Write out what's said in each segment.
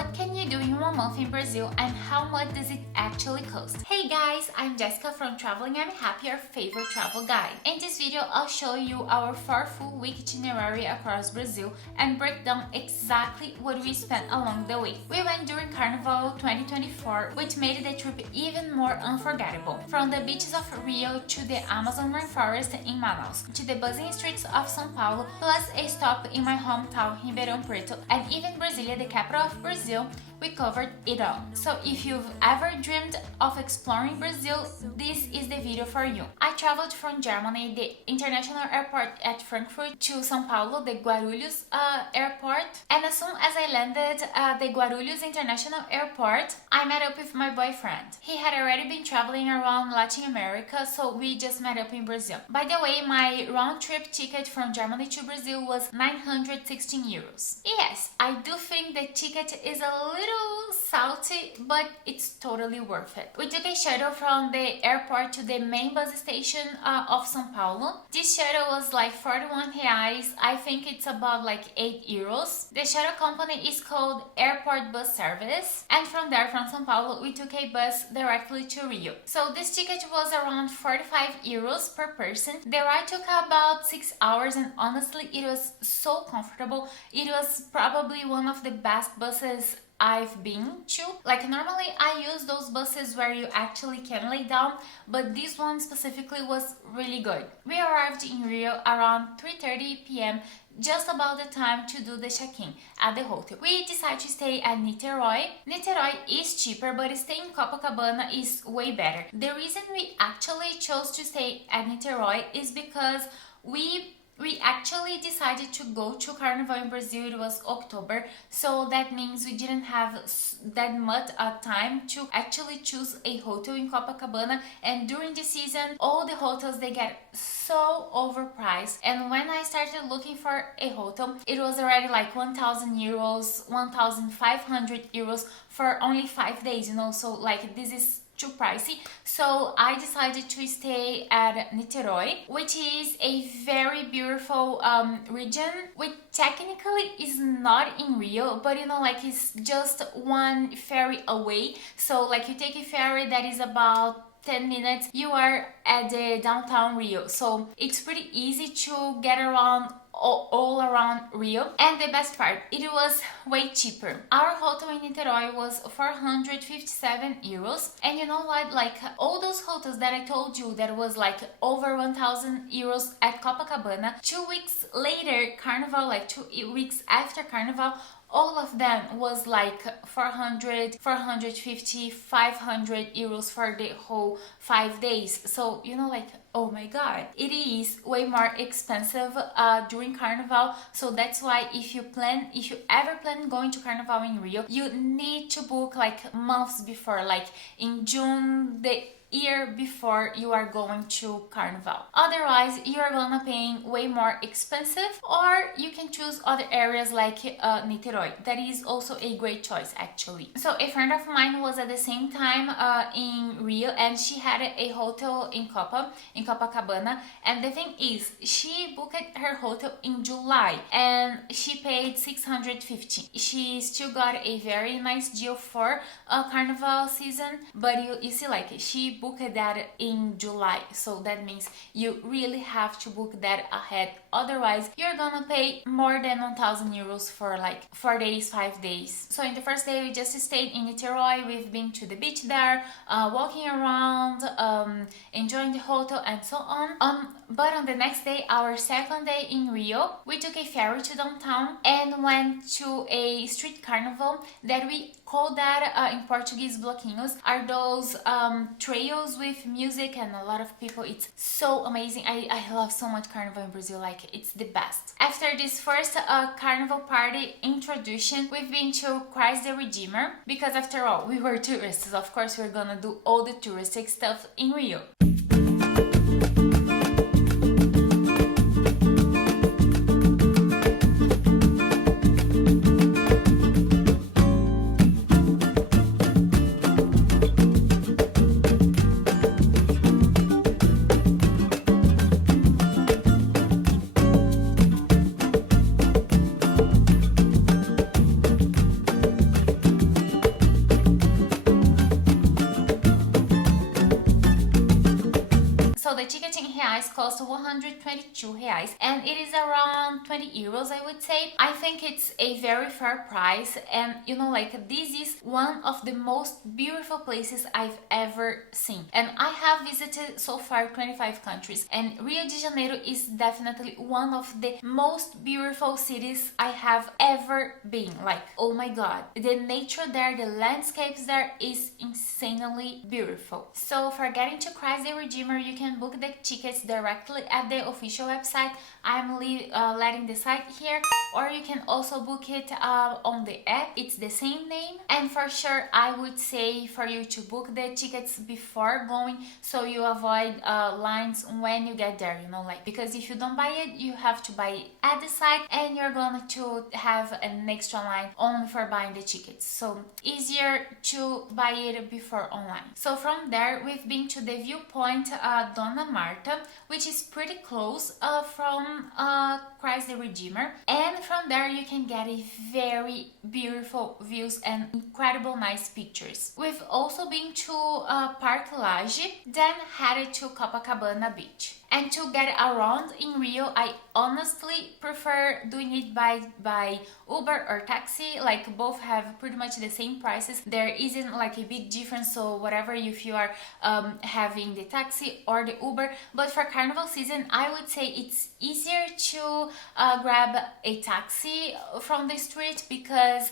what can you do in 1 month in Brazil and how much does it actually cost? Hey guys, I'm Jessica from Traveling I'm Happy, your favorite travel guide. In this video, I'll show you our 4 full week itinerary across Brazil and break down exactly what we spent along the way. We went during Carnival 2024, which made the trip even more unforgettable. From the beaches of Rio to the Amazon rainforest in Manaus, to the buzzing streets of São Paulo, plus a stop in my hometown Ribeirão Preto, and even Brasília, the capital of Brazil, we covered it all. So if you've ever dreamed of exploring Brazil, this is the video for you. I traveled from Germany, the international airport at Frankfurt, to São Paulo, the Guarulhos airport. And as soon as I landed the Guarulhos International Airport, I met up with my boyfriend. He had already been traveling around Latin America, so we just met up in Brazil. By the way, my round trip ticket from Germany to Brazil was 916 euros. Yes, I do think the ticket is a little salty, but it's totally worth it. We took a shuttle from the airport to the main bus station of São Paulo. This shuttle was like 41 reais. I think it's about like 8 euros. The shuttle company is called Airport Bus Service, and from there, from São Paulo, we took a bus directly to Rio. So this ticket was around 45 euros per person. The ride took about 6 hours, and honestly, it was so comfortable. It was probably one of the best buses I've been to. Like normally I use those buses where you actually can lay down, but this one specifically was really good. We arrived in Rio around 3:30 p.m. just about the time to do the check-in at the hotel. We decided to stay at Niterói. Niterói is cheaper, but staying in Copacabana is way better. The reason we actually chose to stay at Niterói is because we actually decided to go to Carnival in Brazil. It was October, so that means we didn't have that much time to actually choose a hotel in Copacabana, and during the season all the hotels, they get so overpriced, and when I started looking for a hotel, it was already like 1,000 euros, 1,500 euros for only 5 days, you know, so like this is too pricey. So I decided to stay at Niterói, which is a very beautiful region, which technically is not in Rio, but you know, like it's just one ferry away. So like you take a ferry that is about 10 minutes, you are at the downtown Rio. So it's pretty easy to get around all around Rio. And the best part, it was way cheaper. Our hotel in Niterói was 457 euros. And you know what, like all those hotels that I told you that was like over 1,000 euros at Copacabana, 2 weeks later, Carnival, like 2 weeks after Carnival, all of them was like 400, 450, 500 euros for the whole 5 days. So, you know, like, oh my god, it is way more expensive during Carnival. So that's why if you ever plan going to Carnival in Rio, you need to book like months before, like in June, the year before you are going to Carnival. Otherwise, you are gonna pay way more expensive, or you can choose other areas like Niterói. That is also a great choice actually. So a friend of mine was at the same time in Rio, and she had a hotel in Copacabana, and the thing is, she booked her hotel in July and she paid 650. She still got a very nice deal for Carnival season, but you see, like she booked that in July, so that means you really have to book that ahead. Otherwise, you're gonna pay more than 1,000 euros for like 4 days, 5 days. So in the first day, we just stayed in Niterói. We've been to the beach there, walking around, enjoying the hotel and so on. But on the next day, our second day in Rio, we took a ferry to downtown and went to a street carnival that we call that in Portuguese bloquinhos. Are those trails with music and a lot of people. It's so amazing. I love so much Carnival in Brazil, like it's the best. After this first Carnival party introduction, we've been to Christ the Redeemer, because after all, we were tourists. Of course, we're gonna do all the touristic stuff in Rio. price costs 122 reais, and it is around 20 euros, I would say. I think it's a very fair price, and you know, like, this is one of the most beautiful places I've ever seen. And I have visited so far 25 countries, and Rio de Janeiro is definitely one of the most beautiful cities I have ever been. Like, oh my god, the nature there, the landscapes there is insanely beautiful. So for getting to Christ the Redeemer, you can book the tickets directly at the official website. I'm letting the site here, or you can also book it on the app. It's the same name. And for sure, I would say for you to book the tickets before going, so you avoid lines when you get there, you know, like, because if you don't buy it, you have to buy it at the site, and you're going to have an extra line only for buying the tickets. So easier to buy it before online. So from there, we've been to the viewpoint Dona Marta, which is pretty close from Christ the Redeemer, and from there you can get a very beautiful views and incredible nice pictures. We've also been to Parque Lage, then headed to Copacabana Beach. And to get around in Rio, I honestly prefer doing it by Uber or taxi. Like, both have pretty much the same prices. There isn't like a big difference, so whatever if you are having the taxi or the Uber. But for carnival season, I would say it's easier to grab a taxi from the street, because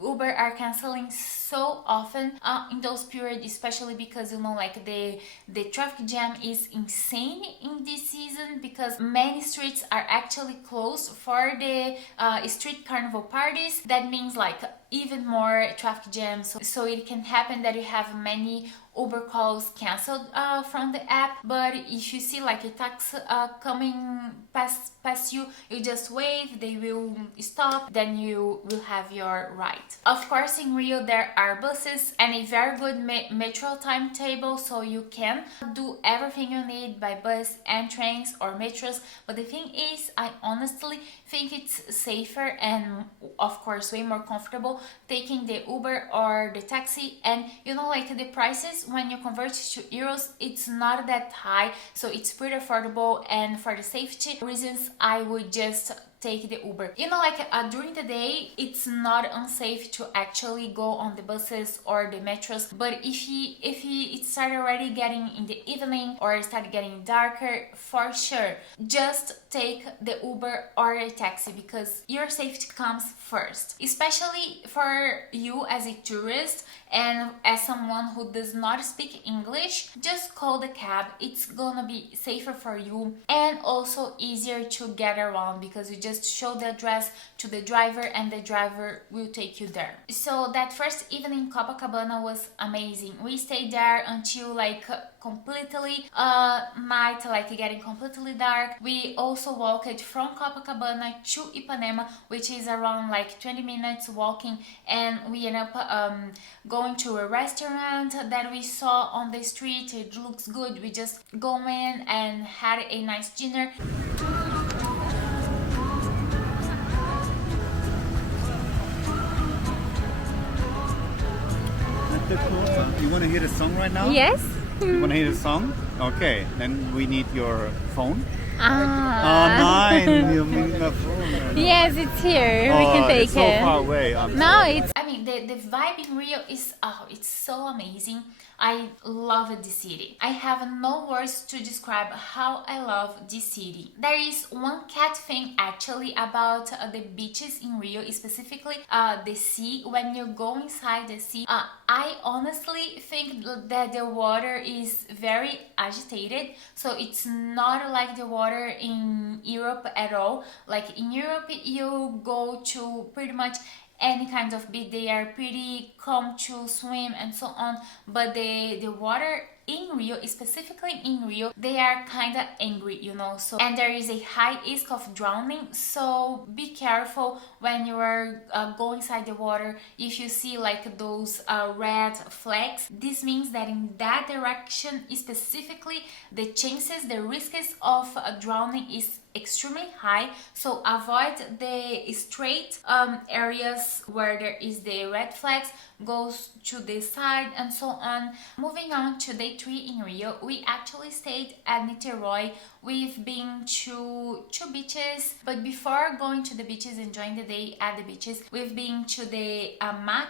Uber are canceling so often in those periods, especially because, you know, like, the traffic jam is insane in this season, because many streets are actually closed for the street carnival parties. That means like even more traffic jams, so it can happen that you have many Uber calls canceled from the app. But if you see like a taxi coming past you, you just wave, they will stop, then you will have your ride. Of course, in Rio there are buses and a very good metro timetable, so you can do everything you need by bus and trains or metros. But the thing is, I honestly think it's safer and of course way more comfortable taking the Uber or the taxi. And you know, like, the prices when you convert to euros, it's not that high, so it's pretty affordable. And for the safety reasons, I would just take the Uber. You know, like, during the day it's not unsafe to actually go on the buses or the metros, but if it started already getting in the evening or it started getting darker, for sure just take the Uber or a taxi, because your safety comes first, especially for you as a tourist and as someone who does not speak English. Just call the cab, it's gonna be safer for you and also easier to get around, because you just show the address to the driver and the driver will take you there. So that first evening in Copacabana was amazing. We stayed there until like completely night, like getting completely dark. We also walked from Copacabana to Ipanema, which is around like 20 minutes walking, and we ended up going to a restaurant that we saw on the street. It looks good. We just go in and had a nice dinner. You want to hear the song right now? Yes. You want to hear the song? Okay, then we need your phone. Ah. Oh, mine. You mean the phone? Yes, it's here. We can take it's so far away. It's. I mean, the vibe in Rio is it's so amazing. I love this city. I have no words to describe how I love this city. There is one cat thing actually about the beaches in Rio, specifically the sea. When you go inside the sea, I honestly think that the water is very agitated. So it's not like the water in Europe at all. Like in Europe, you go to pretty much any kind of beach, they are pretty calm to swim and so on. But the water in Rio, specifically in Rio, they are kind of angry, you know. So, and there is a high risk of drowning, so be careful when you are going inside the water. If you see like those red flags, this means that in that direction specifically, the risks of drowning is extremely high, so avoid the straight areas where there is the red flags, goes to the side and so on. Moving on to day 3 in Rio, we actually stayed at Niterói. We've been to 2 beaches, but before going to the beaches, enjoying the day at the beaches, we've been to the MAC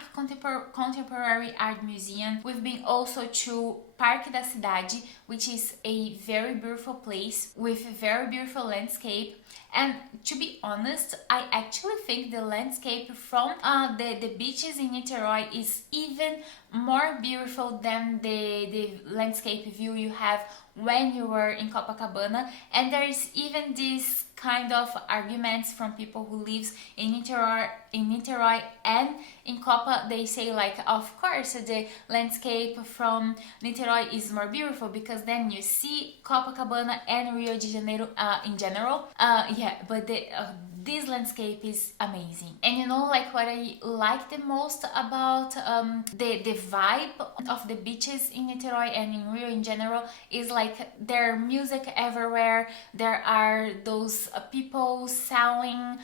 Contemporary Art Museum. We've been also to Parque da Cidade, which is a very beautiful place with a very beautiful landscape. And to be honest, I actually think the landscape from the beaches in Niterói is even more beautiful than the landscape view you have when you were in Copacabana. And there is even this kind of arguments from people who lives in Niterói and in Copa. They say like, of course the landscape from Niterói is more beautiful because then you see Copacabana and Rio de Janeiro in general. Yeah, but this landscape is amazing. And you know, like what I like the most about the vibe of the beaches in Niterói and in Rio in general is like their music everywhere. There are those people selling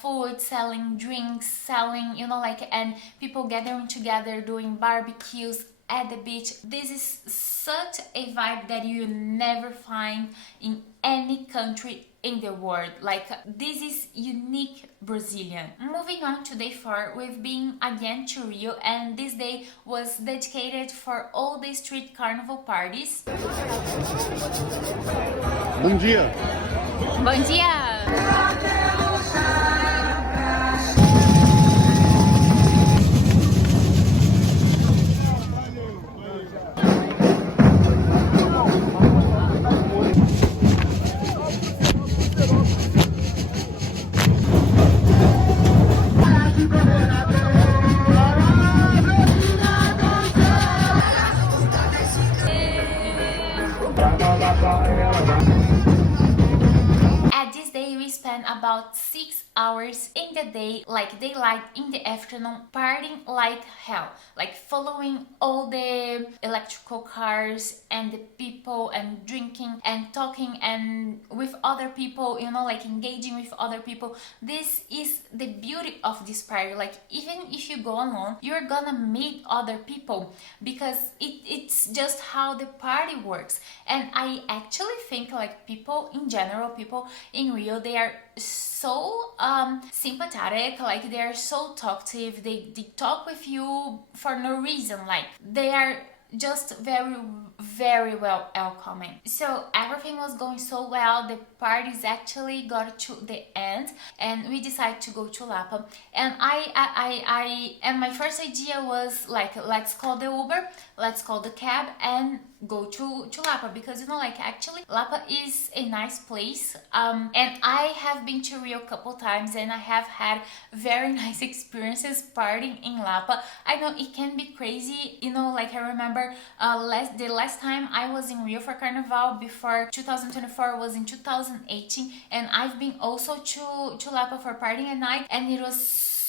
food, selling drinks, selling, you know, like, and people gathering together doing barbecues at the beach. This is such a vibe that you never find in any country in the world. Like, this is unique Brazilian. Moving on to day 4, we've been again to Rio, and this day was dedicated for all the street carnival parties. Bom dia. Bom dia! At this day we spent about 6 hours in the day, like daylight, in the afternoon, partying like hell, like following all the electrical cars and the people and drinking and talking and with other people, you know, like engaging with other people. This is the beauty of this party. Like, even if you go alone, you're gonna meet other people because it's just how the party works. And I actually think like people in general, people in Rio, they are so sympathetic, like they are so talkative. They talk with you for no reason, like they are just very well welcoming. So everything was going so well. The parties actually got to the end and we decided to go to Lapa, and I and my first idea was like, let's call the Uber, let's call the cab and go to Lapa, because you know, like, actually Lapa is a nice place, and I have been to Rio a couple times and I have had very nice experiences partying in Lapa. I know it can be crazy, you know, like I remember the last time I was in Rio for Carnival before 2024 was in 2018, and I've been also to Lapa for partying at night, and it was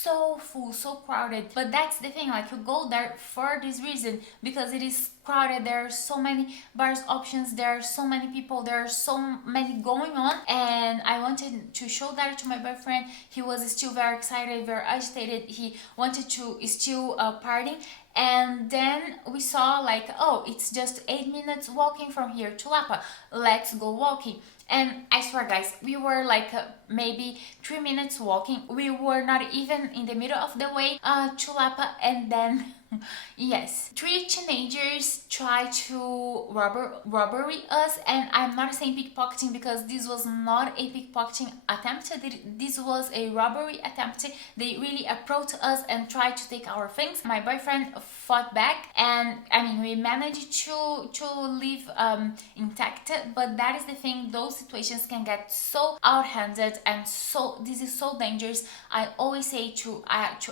so full, so crowded. But that's the thing, like, you go there for this reason, because it is crowded. There are so many bars options, there are so many people, there are so many going on, and I wanted to show that to my boyfriend. He was still very excited, very agitated, he wanted to still party. And then we saw like, oh, it's just 8 minutes walking from here to Lapa, let's go walking. And I swear guys, we were like maybe 3 minutes walking, we were not even in the middle of the way to Lapa, and then yes, 3 teenagers tried to robbery us. And I'm not saying pickpocketing because this was not a pickpocketing attempt, this was a robbery attempt. They really approached us and tried to take our things. My boyfriend fought back, and I mean, we managed to live intact. But that is the thing, those situations can get so out-handed, and so this is so dangerous. I always say to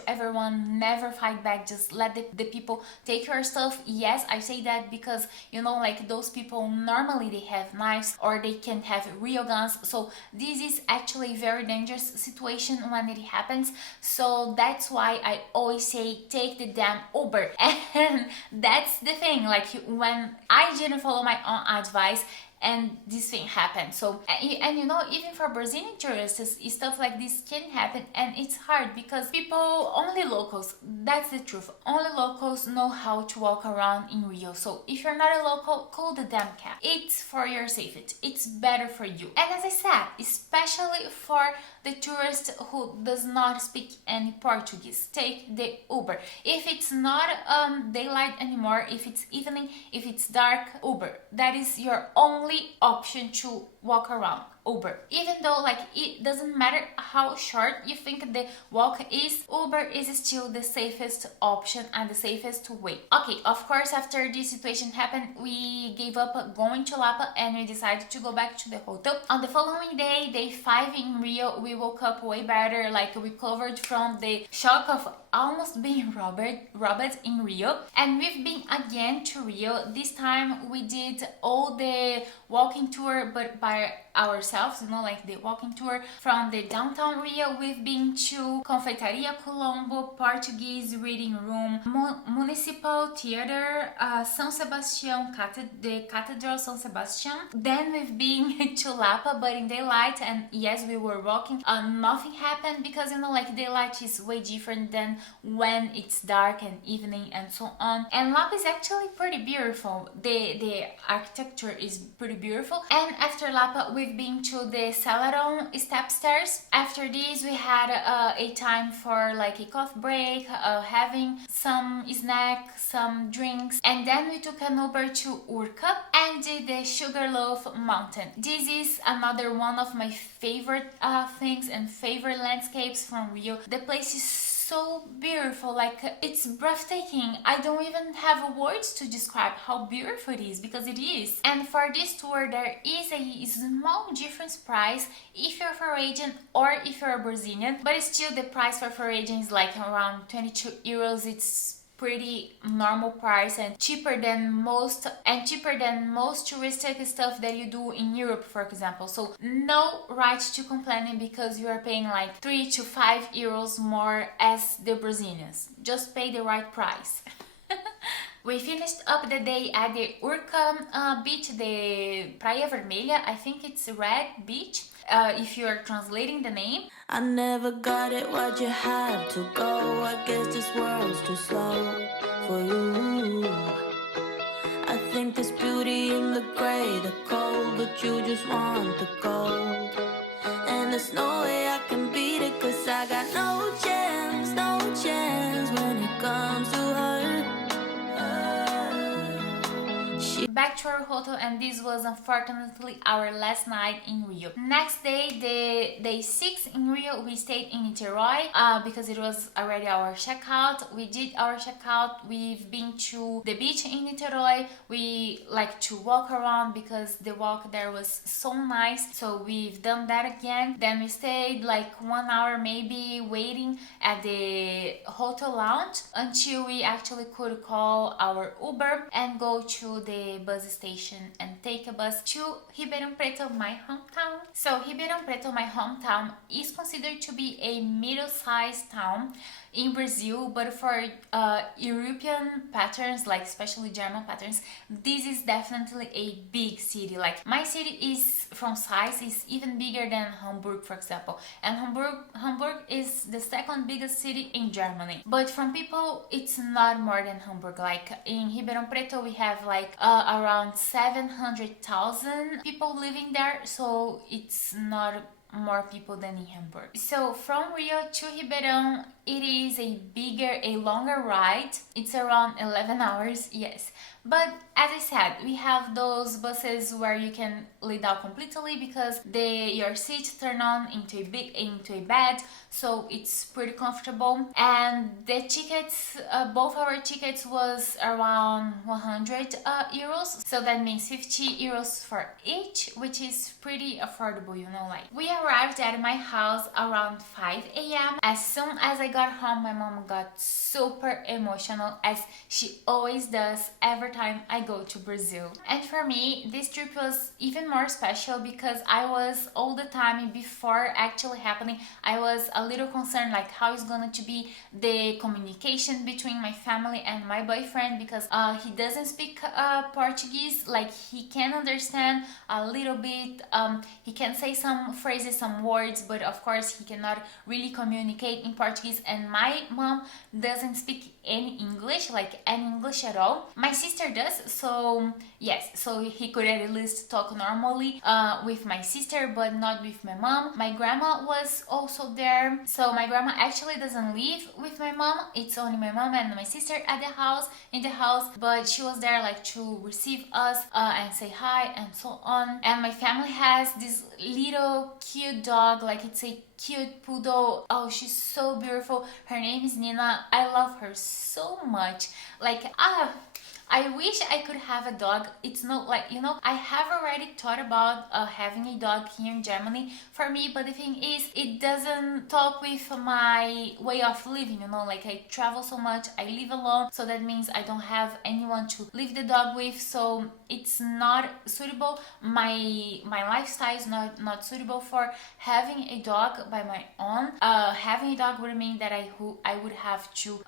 everyone, never fight back, just let the people take your stuff. Yes, I say that because, you know, like, those people normally they have knives or they can have real guns, so this is actually a very dangerous situation when it happens. So that's why I always say, take the damn Uber. And that's the thing, like, when I didn't follow my own advice and this thing happened. So and you know, even for Brazilian tourists, stuff like this can happen, and it's hard because people, only locals, that's the truth, only locals know how to walk around in Rio. So if you're not a local, call the damn cab. It's for your safety, it's better for you. And as I said, especially for the tourist who does not speak any Portuguese, take the Uber. If it's not daylight anymore, if it's evening, if it's dark, Uber. That is your only option to walk around. Uber. Even though like it doesn't matter how short you think the walk is, Uber is still the safest option and the safest way. Okay, of course, after this situation happened, we gave up going to Lapa and we decided to go back to the hotel. On the following day, day 5 in Rio, we woke up way better, like we recovered from the shock of almost being robbed in Rio. And we've been again to Rio. This time we did all the walking tour, but by ourselves, you know, like the walking tour from the downtown Rio. We've been to Confeitaria Colombo, Portuguese Reading Room, Municipal Theater, São Sebastião, the Cathedral São Sebastião. Then we've been to Lapa, but in daylight, and yes, we were walking. Nothing happened because, you know, like daylight is way different than when it's dark and evening and so on. And Lapa is actually pretty beautiful. The architecture is pretty beautiful. And after Lapa, we've been to the Celadon step stairs. After this, we had a time for like a coffee break, having some snack, some drinks, and then we took an Uber to Urca and did the Sugarloaf mountain. This is another one of my favorite things and favorite landscapes from Rio. The place is so beautiful, like it's breathtaking. I don't even have words to describe how beautiful it is, because it is. And for this tour there is a small difference price if you're foreign or if you're a Brazilian, but still the price for foreign is like around 22 euros. It's pretty normal price and cheaper than most touristic stuff that you do in Europe, for example. So no right to complaining because you are paying like 3 to 5 euros more as the Brazilians. Just pay the right price. We finished up the day at the Urca beach, the Praia Vermelha. I think it's Red Beach, if you are translating the name. I never got it, why'd you have to go? I guess this world's too slow for you. I think there's beauty in the gray, the cold, but you just want the gold. And there's no way I can beat it, cause I got no chance when it comes to her. Back to our hotel, and this was unfortunately our last night in Rio. Next day, the day 6 in Rio, we stayed in Niterói because it was already our checkout. We did our checkout. We've been to the beach in Niterói. We like to walk around because the walk there was so nice, so we've done that again. Then we stayed like 1 hour maybe waiting at the hotel lounge until we actually could call our Uber and go to the bus station and take a bus to Ribeirão Preto, my hometown. So Ribeirão Preto, my hometown, is considered to be a middle-sized town in Brazil, but for European patterns, like especially German patterns, this is definitely a big city. Like my city is from size is even bigger than Hamburg, for example, and Hamburg is the second biggest city in Germany, but from people it's not more than Hamburg. Like in Ribeirão Preto we have like around 700,000 people living there, so it's not more people than in Hamburg. So from Rio to Ribeirão, it is a longer ride. It's around 11 hours, yes. But as I said, we have those buses where you can lay down completely because your seats turn on into a bed, so it's pretty comfortable. And the tickets, both our tickets was around 100 euros, so that means 50 euros for each, which is pretty affordable, you know. Like we arrived at my house around 5 a.m. As soon as I got home, my mom got super emotional, as she always does every time I go to Brazil. And for me, this trip was even more special because I was all the time before actually happening, I was a little concerned like how is going to be the communication between my family and my boyfriend, because he doesn't speak Portuguese. Like, he can understand a little bit, he can say some phrases, some words, but of course he cannot really communicate in Portuguese, and my mom doesn't speak any English, like any English at all. My sister does, so yes, so he could at least talk normally with my sister, but not with my mom. My grandma was also there, so my grandma actually doesn't live with my mom, it's only my mom and my sister at in the house, but she was there like to receive us and say hi and so on. And my family has this little cute dog, like it's a cute poodle. Oh, she's so beautiful. Her name is Nina. I love her so much. Like, I wish I could have a dog. It's not like, you know, I have already thought about having a dog here in Germany for me, but the thing is, it doesn't talk with my way of living, you know, like I travel so much, I live alone, so that means I don't have anyone to leave the dog with, so it's not suitable. My lifestyle is not suitable for having a dog by my own. Having a dog would mean that I would have to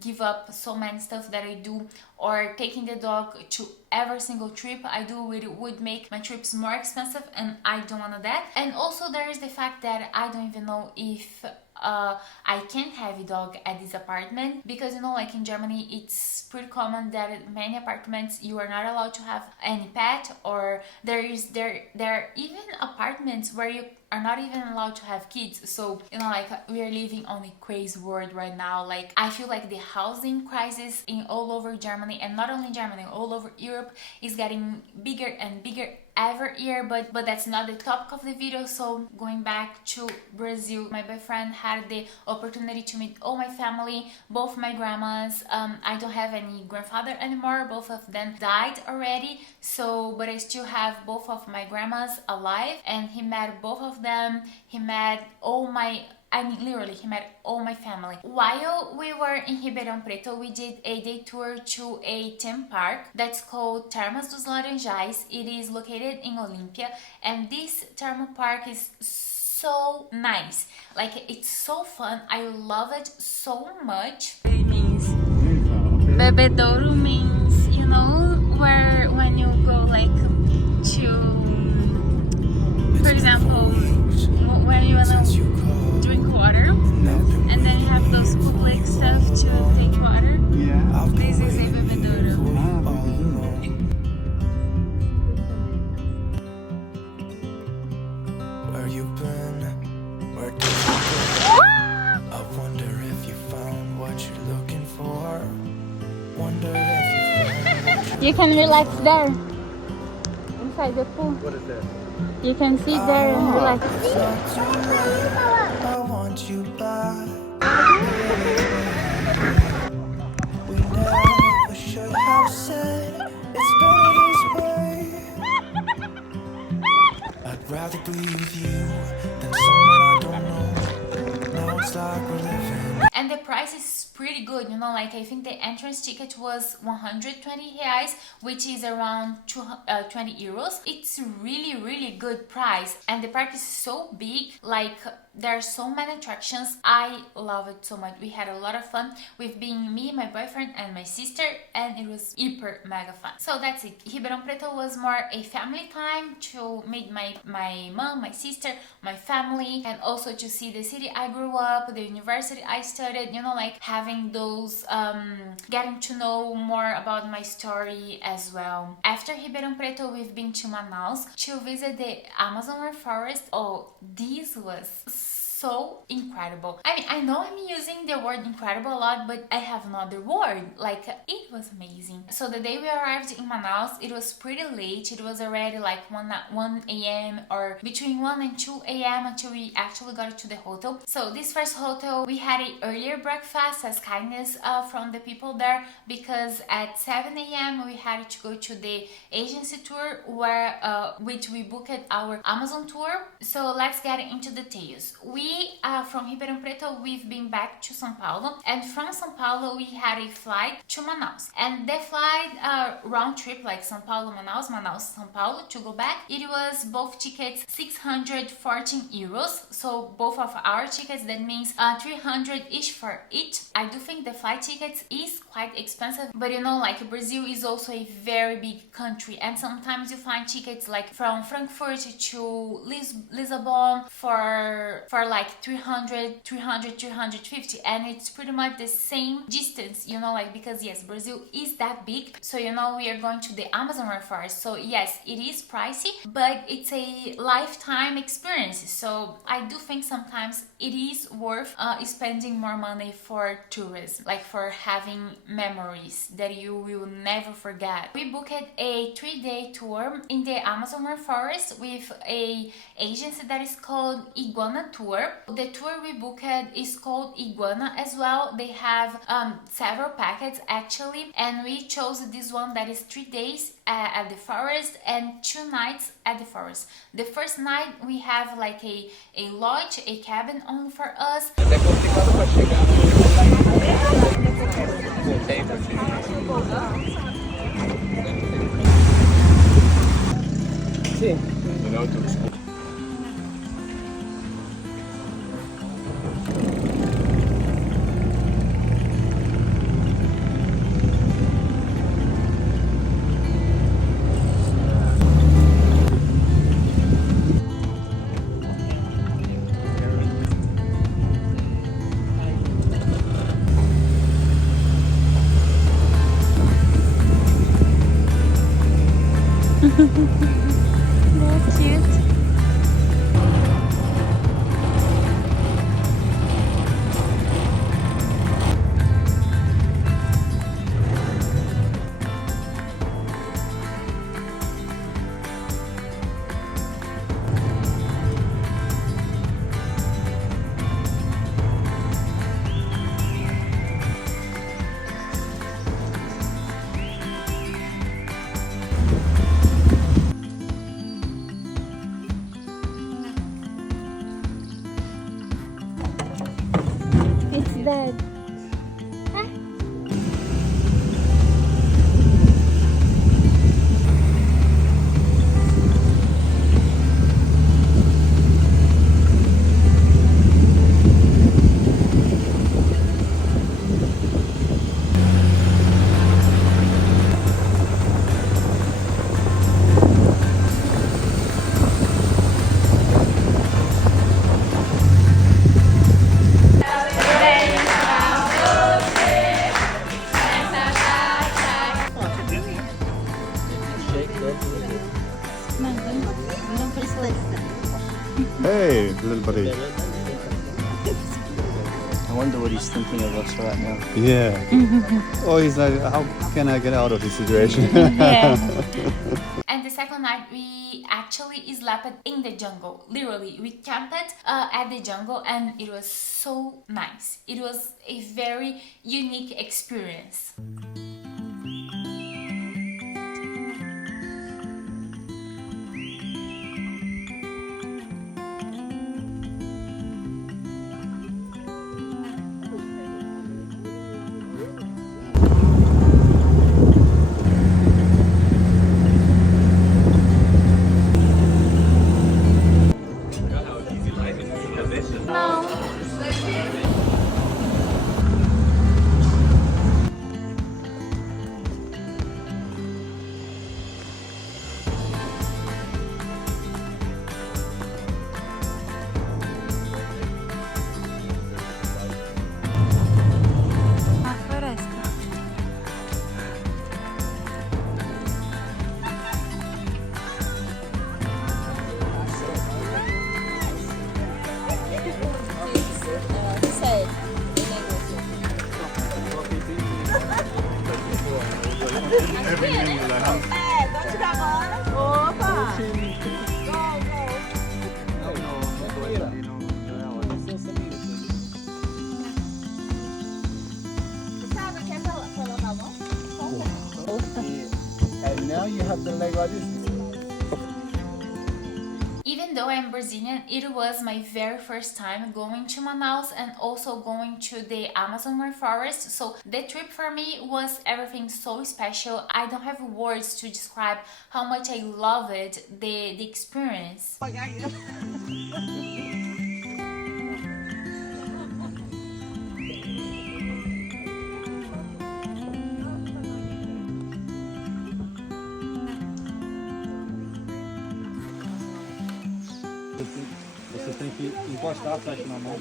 give up so many stuff that I do, or taking the dog to every single trip I do, it would make my trips more expensive, and I don't want that. And also there is the fact that I don't even know if I can't have a dog at this apartment, because you know, like in Germany it's pretty common that many apartments you are not allowed to have any pet, or there are even apartments where you are not even allowed to have kids. So you know, like we are living on a crazy world right now. Like, I feel like the housing crisis in all over Germany, and not only Germany, all over Europe, is getting bigger and bigger every year, but that's not the topic of the video. So going back to Brazil, my boyfriend had the opportunity to meet all my family, both my grandmas. I don't have any grandfather anymore, both of them died already, so but I still have both of my grandmas alive, and he met both of them. He met literally, he met all my family. While we were in Ribeirão Preto, we did a day tour to a theme park that's called Thermas dos Laranjais. It is located in Olympia, and this thermal park is so nice. Like, it's so fun. I love it so much. It means bebedouro means, you know, where when you go like to, for example, when you wanna drink water, and then you have those public stuff to take water. Yeah. This is a bebedouro. Where you been? Where did you go? I wonder if you found what you're looking for. Wonder if you You can relax there, inside the pool. What is that? You can sit there and relax. It's not too late. I want you back. We never should have said it's better this way. I'd rather be with you than someone I don't know. Now it's like we're living. And the price is pretty good, you know, like I think the entrance ticket was 120 reais, which is around 20 euros. It's really good price, and the park is so big, like there are so many attractions. I love it so much. We had a lot of fun with being me, my boyfriend and my sister, and it was hyper mega fun. So that's it. Ribeirão Preto was more a family time to meet my mom, my sister, my family, and also to see the city I grew up, the university I studied, you know, like having those getting to know more about my story as well. After Ribeirão Preto, we've been to Manaus to visit the Amazon rainforest. Oh, this was so incredible. I mean, I know I'm using the word incredible a lot, but I have another word. Like, it was amazing. So the day we arrived in Manaus, it was pretty late. It was already like 1 a.m. or between 1 and 2 a.m. until we actually got to the hotel. So this first hotel, we had an earlier breakfast as kindness from the people there, because at 7 a.m. we had to go to the agency tour where which we booked our Amazon tour. So let's get into details. We from Ribeirão Preto, we've been back to São Paulo, and from São Paulo we had a flight to Manaus, and the flight round trip, like São Paulo Manaus, Manaus São Paulo, to go back, it was both tickets 614 euros. So both of our tickets, that means 300 each for each. I do think the flight tickets is quite expensive, but you know, like Brazil is also a very big country, and sometimes you find tickets like from Frankfurt to Lisbon for like 350, and it's pretty much the same distance, you know, like, because yes, Brazil is that big. So you know, we are going to the Amazon rainforest, so yes, it is pricey, but it's a lifetime experience. So I do think sometimes it is worth spending more money for tourism, like for having memories that you will never forget. We booked a 3-day tour in the Amazon rainforest with a agency that is called Iguana Tour. The tour we booked is called Iguana as well. They have several packets actually, and we chose this one that is 3 days at the forest and 2 nights at the forest. The first night we have like a lodge, a cabin only for us. Sim. That's cute. It's dead. Hey, little buddy. I wonder what he's thinking of us right now. Yeah. Oh, he's like, how can I get out of this situation? Yeah. And the second night we actually slept in the jungle. Literally, we camped at the jungle, and it was so nice. It was a very unique experience. Everything you like. Onde que agora? Opa! Sabe, quer lavar a mão? And now you have the leg like this. Even though I'm Brazilian, it was my very first time going to Manaus and also going to the Amazon rainforest. So the trip for me was everything so special. I don't have words to describe how much I loved the experience. Você tem que encostar a flecha na mão,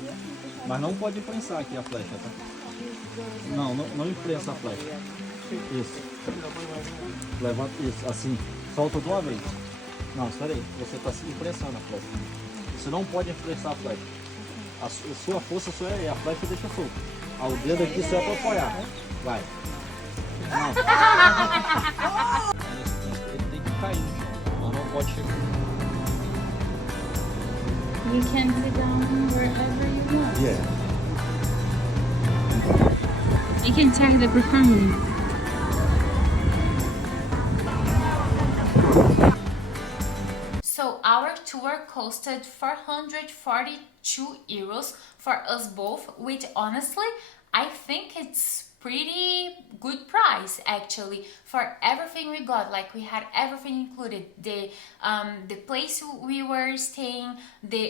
mas não pode prensar aqui a flecha, tá? Não imprensa a flecha. Isso. Levanta isso, assim. Solta de uma vez. Não, espera aí. Você está se imprensando a flecha. Você não pode imprensar a flecha. A sua força só é a flecha deixa solta. O dedo aqui só é para apoiar. Vai. Não. Ele tem que cair no chão. Não pode chegar. You can sit down wherever you want. Yeah. You can check the performance. So our tour costed 442 euros for us both, which honestly, I think it's pretty good price actually for everything we got. Like we had everything included, the place we were staying,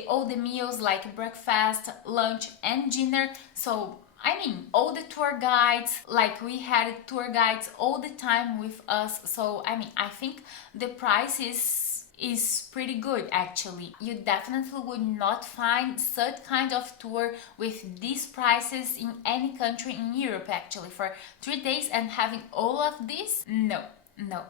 all the meals like breakfast, lunch and dinner. So I mean, all the tour guides, like we had tour guides all the time with us. So I mean, I think the price is pretty good actually. You definitely would not find such kind of tour with these prices in any country in Europe actually. For 3 days and having all of this, no.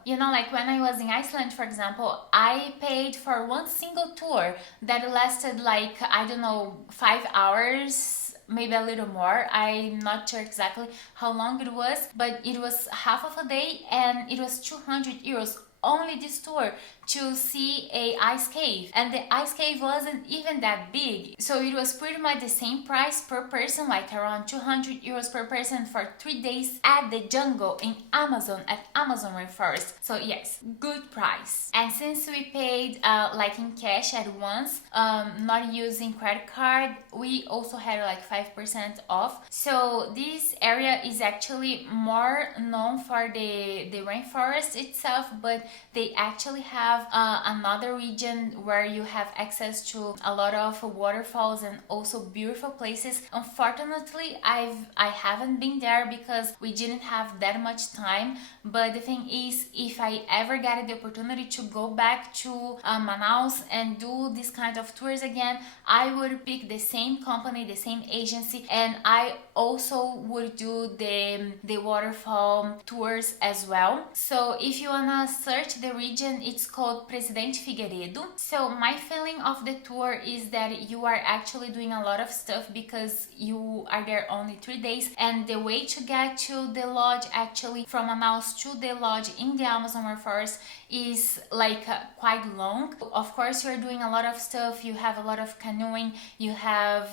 You know, like when I was in Iceland, for example, I paid for one single tour that lasted like, I don't know, 5 hours, maybe a little more. I'm not sure exactly how long it was, but it was half of a day and it was 200 euros only this tour to see a ice cave, and the ice cave wasn't even that big, so it was pretty much the same price per person, like around 200 euros per person for 3 days at the jungle in Amazon, at Amazon rainforest. So yes, good price. And since we paid like in cash at once, not using credit card, we also had like 5% off. So this area is actually more known for the rainforest itself, but they actually have another region where you have access to a lot of waterfalls and also beautiful places. Unfortunately, I haven't been there because we didn't have that much time, but the thing is, if I ever get the opportunity to go back to Manaus and do this kind of tours again, I would pick the same company, the same agency, and I also would do the waterfall tours as well. So if you wanna search the region, it's called Presidente Figueiredo. So my feeling of the tour is that you are actually doing a lot of stuff because you are there only 3 days, and the way to get to the lodge actually from Manaus to the lodge in the Amazon rainforest is like quite long. Of course, you're doing a lot of stuff. You have a lot of canoeing, you have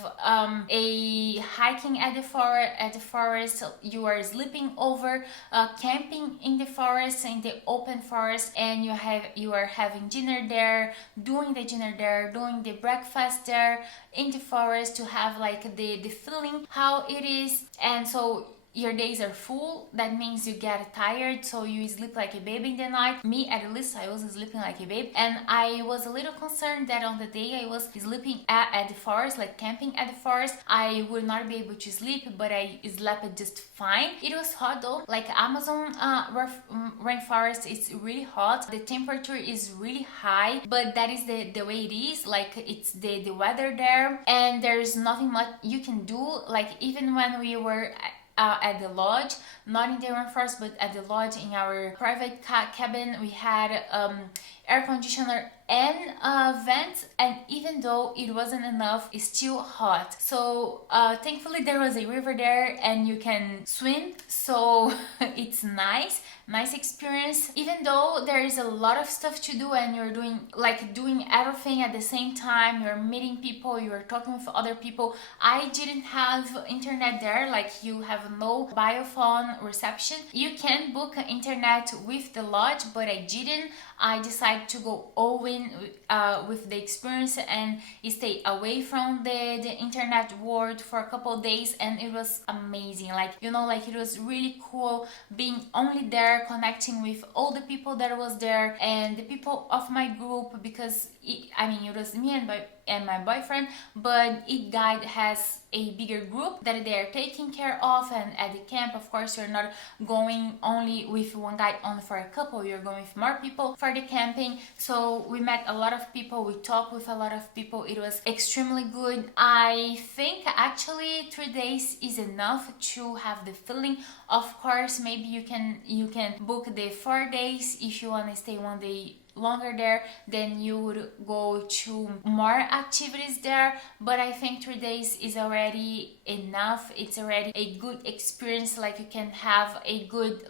a hiking at the forest, you are sleeping over, camping in the forest, in the open forest, and you are having dinner there, doing the dinner there, doing the breakfast there in the forest to have like the feeling how it is. And so your days are full, that means you get tired, so you sleep like a baby in the night. Me, at least, I was sleeping like a babe, and I was a little concerned that on the day I was sleeping at the forest, like camping at the forest, I would not be able to sleep, but I slept just fine. It was hot though, like Amazon rainforest, it's really hot, the temperature is really high, but that is the way it is, like it's the weather there, and there's nothing much you can do. Like even when we were at the lodge, not in the rainforest, but at the lodge in our private cabin, we had air conditioner and vents, and even though it wasn't enough, it's still hot. So thankfully there was a river there and you can swim, so it's nice experience. Even though there is a lot of stuff to do and you're doing everything at the same time, you're meeting people, you're talking with other people. I didn't have internet there, like you have no biophone reception. You can book internet with the lodge, but I didn't. I decided to go all in with the experience and stay away from the internet world for a couple of days, and it was amazing. Like, you know, like it was really cool being only there, connecting with all the people that was there and the people of my group, because it was me and my boyfriend, but each guide has a bigger group that they are taking care of. And at the camp, of course, you're not going only with one guide only for a couple, you're going with more people for the camping. So we met a lot of people, we talked with a lot of people. It was extremely good. I think actually 3 days is enough to have the feeling. Of course, maybe you can book the 4 days if you want to stay 1 day longer there, then you would go to more activities there. But I think 3 days is already enough. It's already a good experience. Like, you can have a good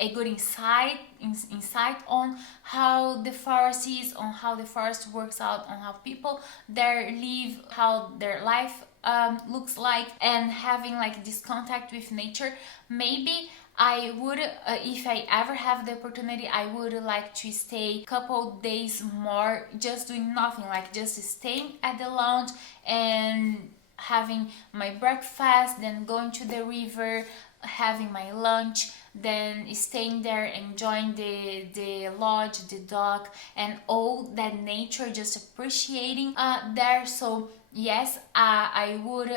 a good insight on how the forest is, on how the forest works out, on how people there live, how their life looks like, and having like this contact with nature. Maybe I would, if I ever have the opportunity, I would like to stay a couple days more just doing nothing, like just staying at the lounge and having my breakfast, then going to the river, having my lunch, then staying there, enjoying the lodge, the dock, and all that nature, just appreciating there. So yes, I would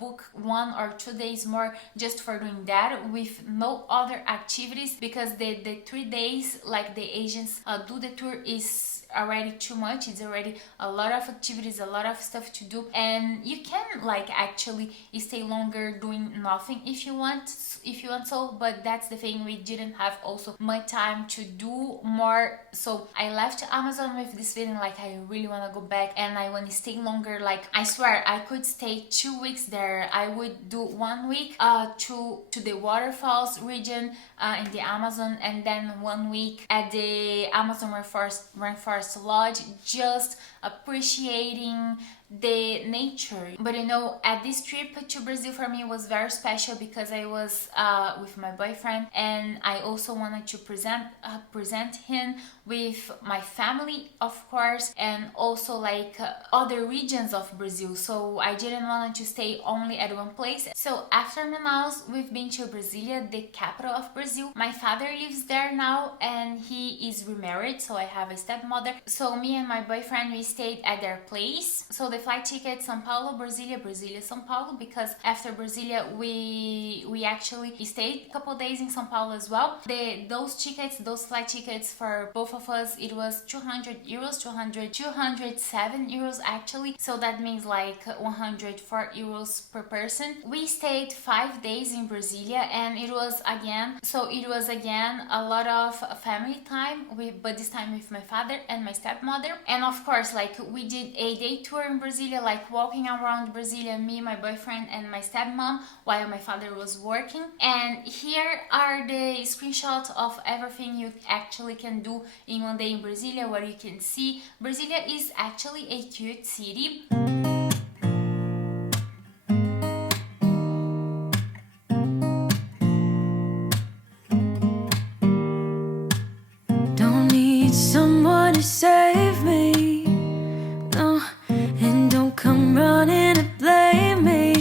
book 1 or 2 days more just for doing that, with no other activities, because the 3 days like the agents do the tour is already too much. It's already a lot of activities, a lot of stuff to do, and you can like actually stay longer doing nothing if you want so. But that's the thing, we didn't have also much time to do more. So I left Amazon with this feeling like I really want to go back and I want to stay longer. Like, I swear I could stay 2 weeks there. I would do 1 week to the waterfalls region in the Amazon, and then 1 week at the Amazon Rainforest Lodge, just appreciating the nature. But you know, at this trip to Brazil for me was very special because I was with my boyfriend, and I also wanted to present him with my family, of course, and also like other regions of Brazil. So I didn't want to stay only at one place. So after Manaus, we've been to Brasília, the capital of Brazil. My father lives there now and he is remarried, so I have a stepmother. So me and my boyfriend, we stayed at their place. So the flight ticket, São Paulo, Brasília, São Paulo, because after Brasília we actually stayed a couple days in São Paulo as well. Those flight tickets for both of us, it was 200 euros, 207 euros actually. So that means like 104 euros per person. We stayed 5 days in Brasília, and it was again a lot of family time, but this time with my father and my stepmother. And of course, like, we did a day tour in Brasília, like walking around Brasília, me, my boyfriend, and my stepmom, while my father was working. And here are the screenshots of everything you actually can do in 1 day in Brasília, where you can see Brasília is actually a cute city. Don't need someone to save me, no, and don't come running to blame me.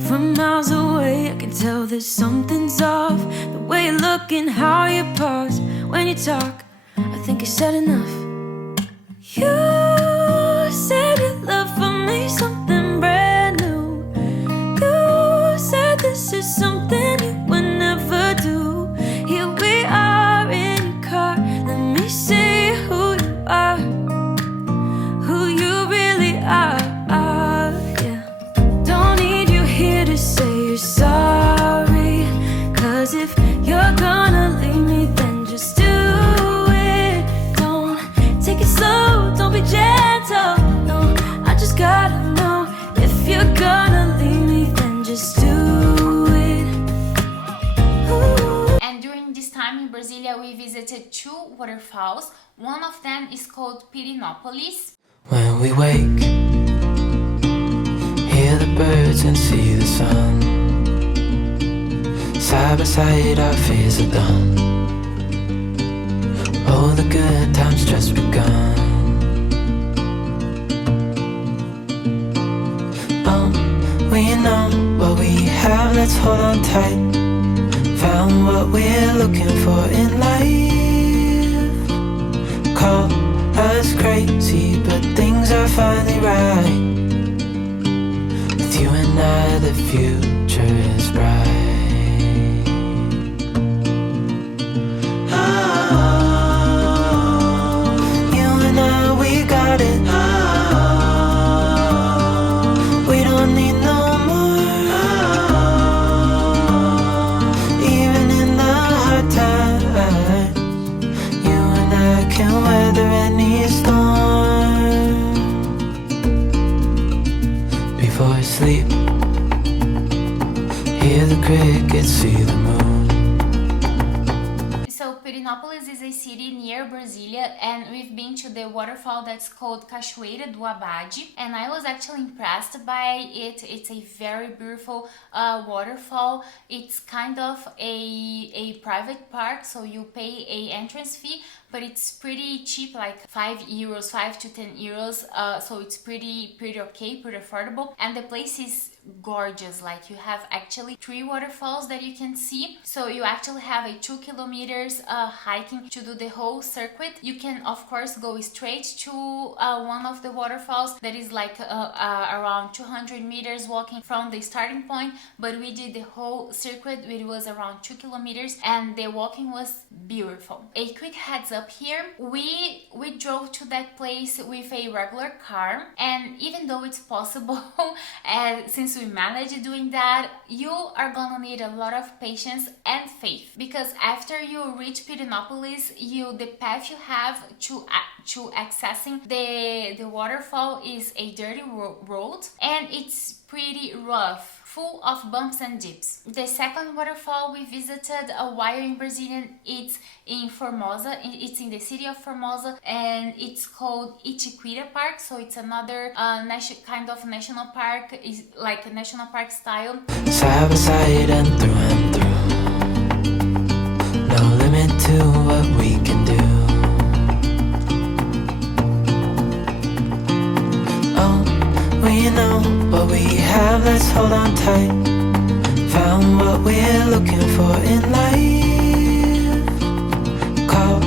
From miles away I can tell that something's off. The way you look and how you pause when you talk, I think I said enough. You said your love for me something brand new. You said this is something you would never do. Here we are in your car, let me see who you are, who you really are, yeah. Don't need you here to say you're sorry, 'cause if you're gonna leave me, then just do it. Brasília, we visited 2 waterfalls. One of them is called Pirinópolis. When we wake, hear the birds and see the sun. Side by side our fears are done. Oh, the good times just begun. Oh, we know what we have, let's hold on tight. Found what we're looking for in life. Call us crazy, but things are finally right. With you and I, the future is bright. Sleep, hear the crickets, see the moon. So Pirinópolis is a city near Brasília, and we've been to the waterfall that's called Cachoeira do Abade, and I was actually impressed by it. It's a very beautiful waterfall. It's kind of a private park, so you pay a entrance fee, but it's pretty cheap, like 5 euros, 5 to 10 euros. So it's pretty okay, pretty affordable. And the place is gorgeous. Like, you have actually 3 waterfalls that you can see. So you actually have a 2 kilometers hiking to do the whole circuit. You can of course go straight to one of the waterfalls that is like around 200 meters walking from the starting point, but we did the whole circuit. It was around 2 kilometers and the walking was beautiful. A quick heads up here, we drove to that place with a regular car, and even though it's possible since we managed doing that, you are gonna need a lot of patience and faith, because after you reach Pirinópolis, the path you have to accessing the waterfall is a dirty road, and it's pretty rough, full of bumps and dips. The second waterfall we visited while in Brazilian, it's in Formosa. It's in the city of Formosa, and it's called Itiquira Park. So it's another kind of national park, is like a national park style. Side by side and through, no limit to what we can do. Oh, we know what we have, let's hold on tight. Found what we're looking for in life. Call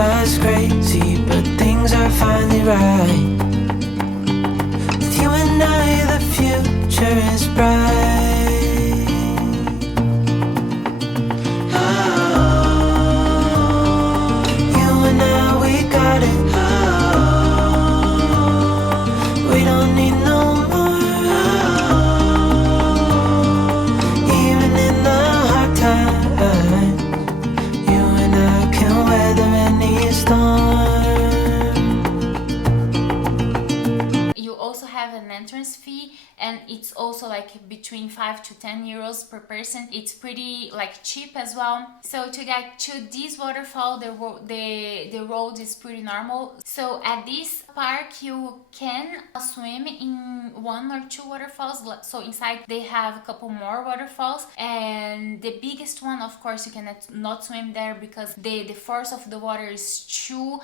us crazy, but things are finally right. With you and I, the future is bright. You and I, we got it. We don't need no more. Even in the hard times, you and I can weather any storm. You also have an entrance fee, and it's also like between 5 to 10 euros per person. It's pretty like cheap as well. So to get to this waterfall, the road is pretty normal. So at this park you can swim in 1 or 2 waterfalls. So inside they have a couple more waterfalls, and the biggest one, of course, you cannot not swim there because the force of the water is too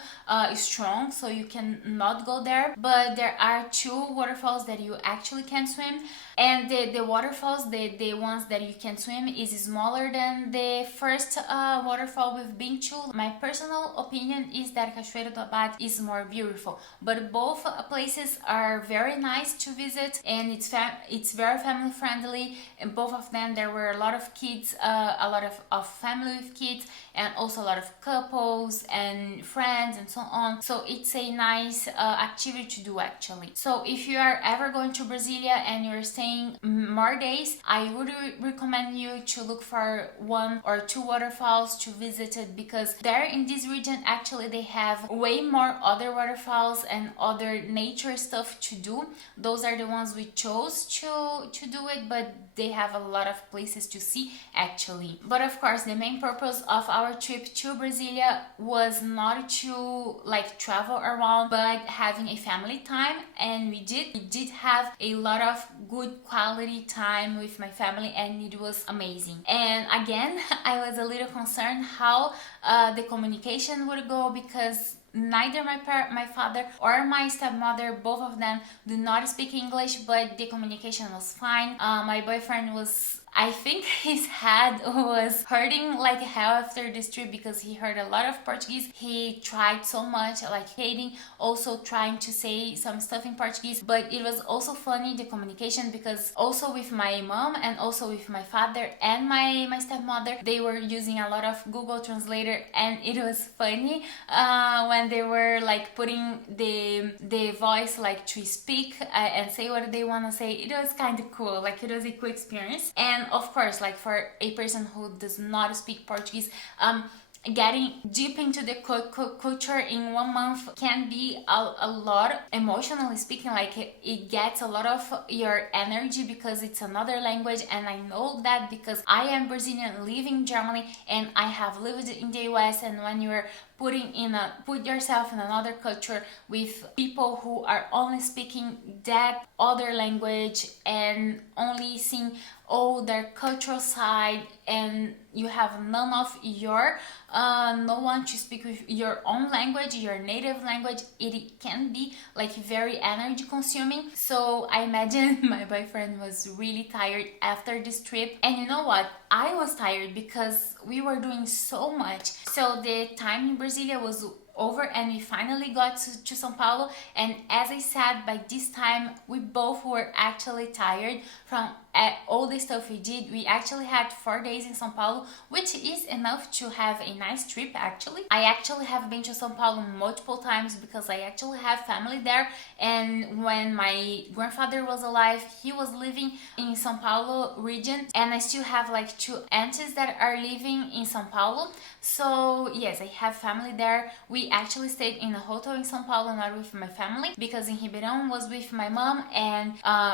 strong, so you can not go there. But there are 2 waterfalls that you actually can swim, and the waterfalls, the ones that you can swim, is smaller than the first waterfall we've been to. My personal opinion is that Cachoeira do Abade is more beautiful, but both places are very nice to visit, and it's very family friendly. And both of them, there were a lot of kids, a lot of family with kids, and also a lot of couples and friends and so on. So it's a nice activity to do actually. So if you are ever going to Brasília and you're staying staying more days, I would recommend you to look for 1 or 2 waterfalls to visit it, because there in this region actually they have way more other waterfalls and other nature stuff to do. Those are the ones we chose to do it, but they have a lot of places to see actually. But of course, the main purpose of our trip to Brasília was not to like travel around, but having a family time, and we did have a lot of good quality time with my family, and it was amazing. And again, I was a little concerned how the communication would go, because neither my father or my stepmother, both of them, do not speak English, but the communication was fine. My boyfriend was, I think his head was hurting like hell after this trip, because he heard a lot of Portuguese. He tried so much, like hating, also trying to say some stuff in Portuguese, but it was also funny, the communication, because also with my mom and also with my father and my stepmother, they were using a lot of Google Translator, and it was funny when they were like putting the voice like to speak and say what they want to say. It was kind of cool, like it was a cool experience. And of course, like for a person who does not speak Portuguese, getting deep into the culture in 1 month can be a lot, emotionally speaking. Like it gets a lot of your energy, because it's another language, and I know that because I am Brazilian, living in Germany, and I have lived in the US. And when you're put yourself in another culture with people who are only speaking that other language and only seeing all their cultural side, and you have none of your no one to speak with your own language, your native language, it can be like very energy consuming. So I imagine my boyfriend was really tired after this trip, and you know what, I was tired because we were doing so much. So the time in Brasília was over, and we finally got to São Paulo. And as I said, by this time we both were actually tired from all the stuff we did. We actually had 4 days in São Paulo, which is enough to have a nice trip actually. I actually have been to São Paulo multiple times because I actually have family there, and when my grandfather was alive, he was living in São Paulo region, and I still have like 2 aunties that are living in São Paulo. So yes, I have family there. We actually stayed in a hotel in São Paulo, not with my family, because in Ribeirão was with my mom, and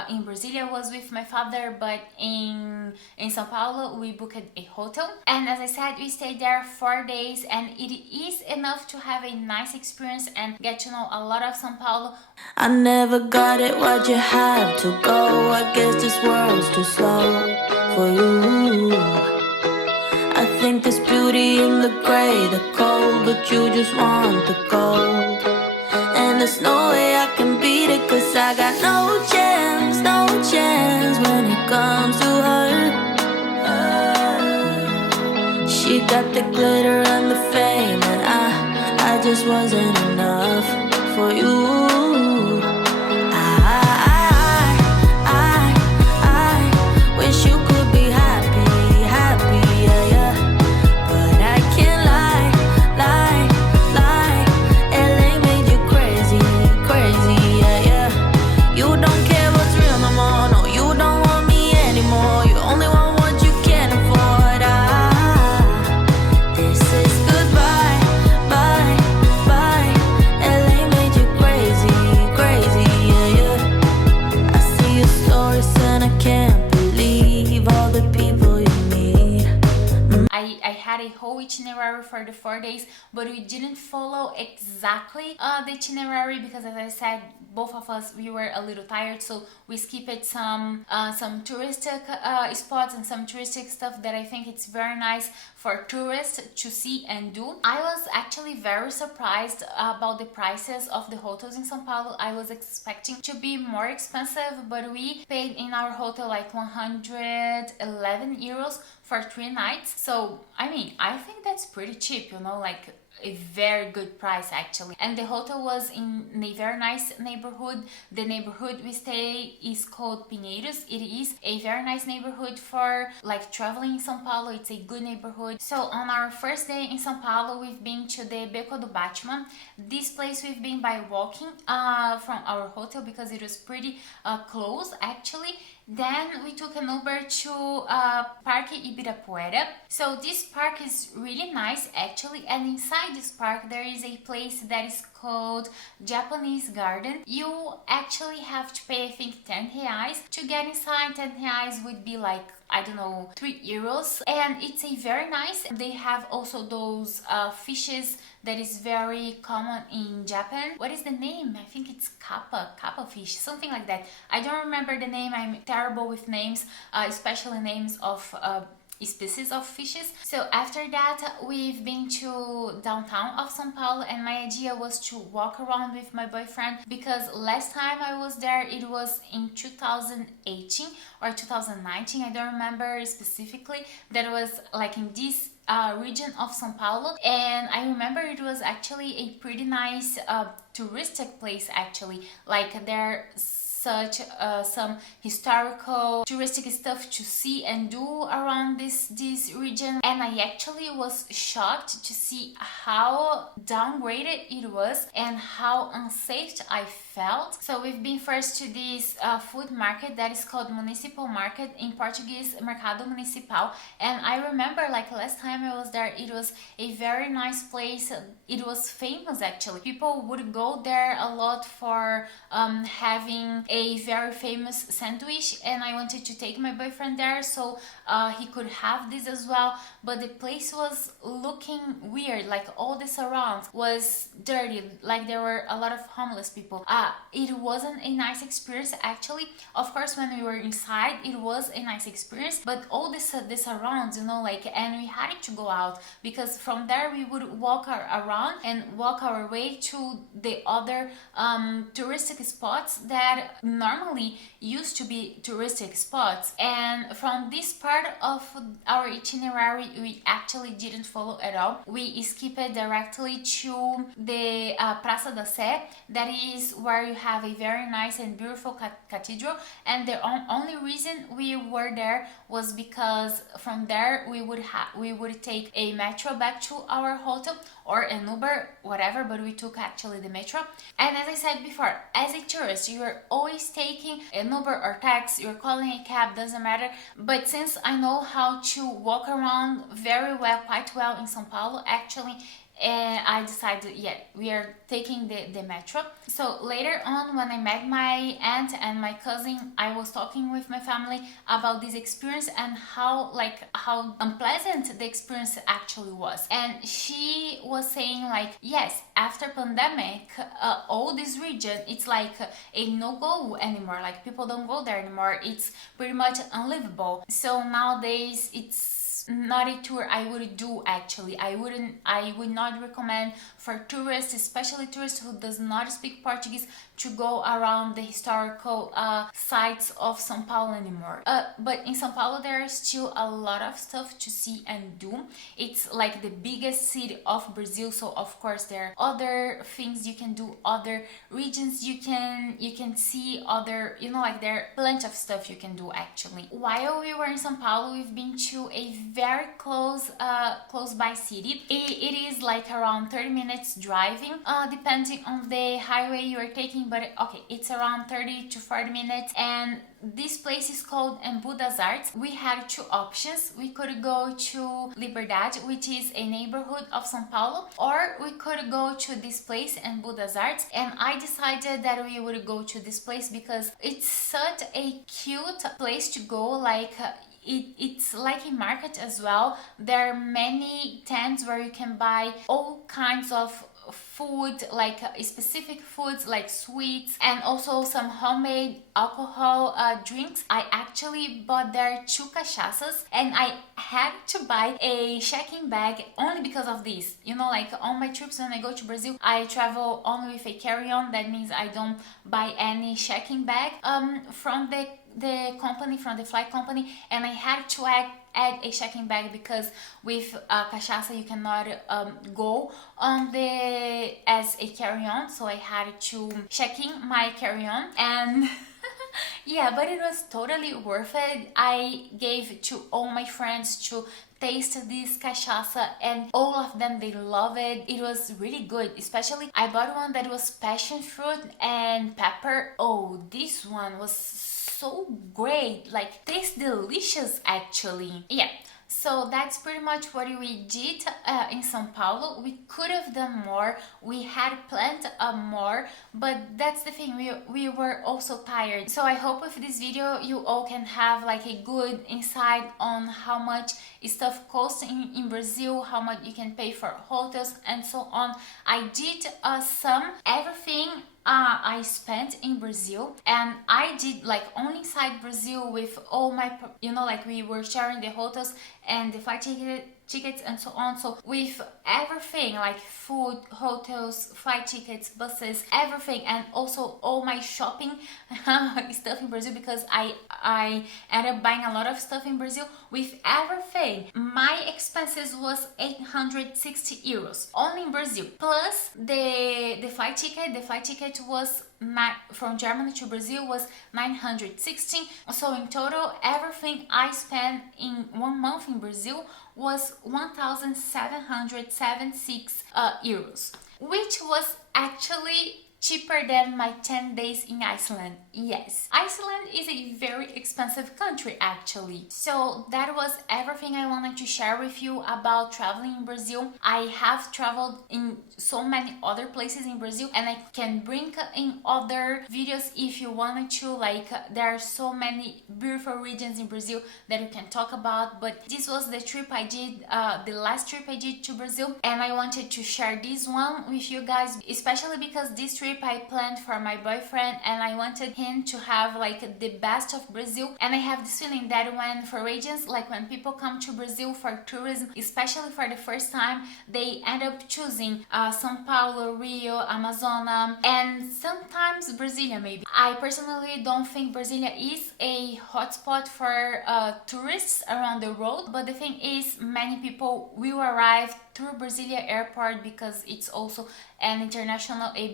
in Brasília was with my father, but in São Paulo we booked a hotel. And as I said, we stayed there 4 days, and it is enough to have a nice experience and get to know a lot of São Paulo. I never got it, why'd you have to go? I guess this world's too slow for you. I think there's beauty in the gray, the cold, but you just want the gold. And there's no way I can beat it, cause I got no chance, no chance when it comes to her. She got the glitter and the fame, and I just wasn't enough for you. I wish you could be happy, happy, yeah, yeah. But I can't lie. LA made you crazy, crazy, yeah, yeah. You don't care what's real no more, no, you don't want me anymore. You only want what you can afford. This is goodbye, bye, bye. LA made you crazy, crazy, yeah, yeah. I see your stories and I can't believe all the people you meet. I had a whole itinerary for the 4 days, but we didn't follow exactly the itinerary because, as I said, both of us, we were a little tired, so we skipped some touristic spots and some touristic stuff that I think it's very nice for tourists to see and do. I was actually very surprised about the prices of the hotels in São Paulo. I was expecting to be more expensive, but we paid in our hotel like 111 euros for 3 nights. So I mean, I think that's pretty cheap, you know, like a very good price actually. And the hotel was in a very nice neighborhood. The neighborhood we stay is called Pinheiros. It is a very nice neighborhood for like traveling in São Paulo. It's a good neighborhood. So on our first day in São Paulo, we've been to the Beco do Batman. This place we've been by walking from our hotel because it was pretty close actually. Then we took an Uber to Parque Ibirapuera. So this park is really nice actually, and inside this park there is a place that is called Japanese Garden. You actually have to pay I think 10 reais to get inside. 10 reais would be like, I don't know, 3 euros, and it's a very nice. They have also those fishes that is very common in Japan. What is the name? I think it's kappa fish, something like that. I don't remember the name. I'm terrible with names, especially names of species of fishes. So after that we've been to downtown of São Paulo, and my idea was to walk around with my boyfriend because last time I was there it was in 2018 or 2019, I don't remember specifically. That was like in this region of São Paulo, and I remember it was actually a pretty nice touristic place actually. Like there such some historical touristic stuff to see and do around this region, and I actually was shocked to see how downgraded it was and how unsafe I felt. So we've been first to this food market that is called Municipal Market, in Portuguese Mercado Municipal, and I remember like last time I was there it was a very nice place. It was famous actually. People would go there a lot for having a very famous sandwich, and I wanted to take my boyfriend there so he could have this as well. But the place was looking weird, like all the surrounds was dirty, like there were a lot of homeless people. It wasn't a nice experience actually. Of course when we were inside it was a nice experience, but all the surrounds, you know, like, and we had to go out because from there we would walk around and walk our way to the other touristic spots that normally used to be touristic spots. And from this part of our itinerary we actually didn't follow at all. We skipped directly to the Praça da Sé, that is where you have a very nice and beautiful cathedral, and the only reason we were there was because from there we would take a metro back to our hotel or an Uber, whatever, but we took actually the metro. And as I said before, as a tourist you're always taking an Uber or taxi, you're calling a cab, doesn't matter. But since I know how to walk around very well, quite well in São Paulo actually, and I decided, yeah, we are taking the metro. So later on when I met my aunt and my cousin, I was talking with my family about this experience and how unpleasant the experience actually was. And she was saying like, yes, after pandemic all this region it's like a no-go anymore, like people don't go there anymore, it's pretty much unlivable. So nowadays it's not a tour I would do actually. I would not recommend for tourists, especially tourists who does not speak Portuguese, to go around the historical sites of São Paulo anymore. But in São Paulo there is still a lot of stuff to see and do. It's like the biggest city of Brazil, so of course there are other things you can do, other regions you can see, other, you know, like there are plenty of stuff you can do actually. While we were in São Paulo we've been to a very close by city. It is like around 30 minutes driving depending on the highway you are taking, but okay, it's around 30 to 40 minutes. And this place is called Embu das Artes. We had two options. We could go to Liberdade, which is a neighborhood of São Paulo, or we could go to this place, Embu das Artes. And I decided that we would go to this place because it's such a cute place to go. Like it's like a market as well. There are many tents where you can buy all kinds of food, like specific foods like sweets, and also some homemade alcohol drinks. I actually bought there 2 cachaças, and I had to buy a checking bag only because of this. You know, like on my trips when I go to Brazil I travel only with a carry-on. That means I don't buy any checking bag from the company, from the flight company, and I had to add a check-in bag because with cachaça you cannot go on the as a carry-on, so I had to check in my carry-on and yeah, but it was totally worth it. I gave to all my friends to taste this cachaça and all of them, they love it. It was really good, especially I bought one that was passion fruit and pepper. Oh, this one was so great, like tastes delicious actually. Yeah, so that's pretty much what we did in São Paulo. We could have done more, we had planned more, but that's the thing, we were also tired. So I hope with this video you all can have like a good insight on how much stuff costs in Brazil, how much you can pay for hotels and so on. I did everything I spent in Brazil, and I did like only inside Brazil with all my, you know, like we were sharing the hotels and the flight tickets and so on. So with everything like food, hotels, flight tickets, buses, everything, and also all my shopping stuff in Brazil, because I ended up buying a lot of stuff in Brazil. With everything, my expenses was 860 euros only in Brazil, plus the flight ticket was from Germany to Brazil was 916. So in total, everything I spent in 1 month in Brazil was 1,776 euros, which was actually cheaper than my 10 days in Iceland. Yes, Iceland is a very expensive country actually. So that was everything I wanted to share with you about traveling in Brazil. I have traveled in so many other places in Brazil, and I can bring in other videos if you wanted to. Like there are so many beautiful regions in Brazil that you can talk about, but this was the trip I did, the last trip I did to Brazil, and I wanted to share this one with you guys, especially because this trip I planned for my boyfriend and I wanted him to have like the best of Brazil. And I have this feeling that when foreigners, like when people come to Brazil for tourism, especially for the first time, they end up choosing São Paulo, Rio, Amazonas, and sometimes Brasília maybe. I personally don't think Brasília is a hotspot for tourists around the world, but the thing is many people will arrive through Brasília airport because it's also a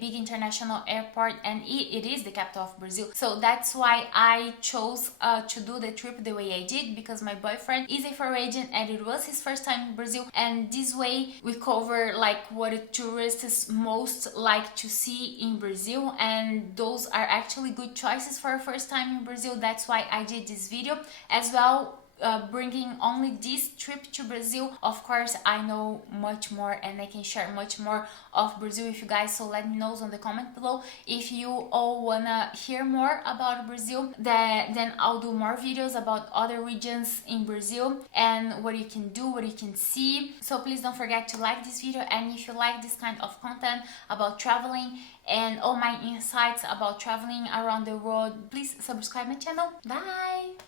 big international airport, and it is the capital of Brazil. So that's why I chose to do the trip the way I did, because my boyfriend is a foreigner and it was his first time in Brazil, and this way we cover like what tourists most like to see in Brazil, and those are actually good choices for a first time in Brazil. That's why I did this video as well. Bringing only this trip to Brazil. Of course, I know much more and I can share much more of Brazil with you guys, so let me know in the comment below if you all wanna hear more about Brazil. Then I'll do more videos about other regions in Brazil and what you can do, what you can see. So please don't forget to like this video, and if you like this kind of content about traveling and all my insights about traveling around the world, please subscribe my channel. Bye!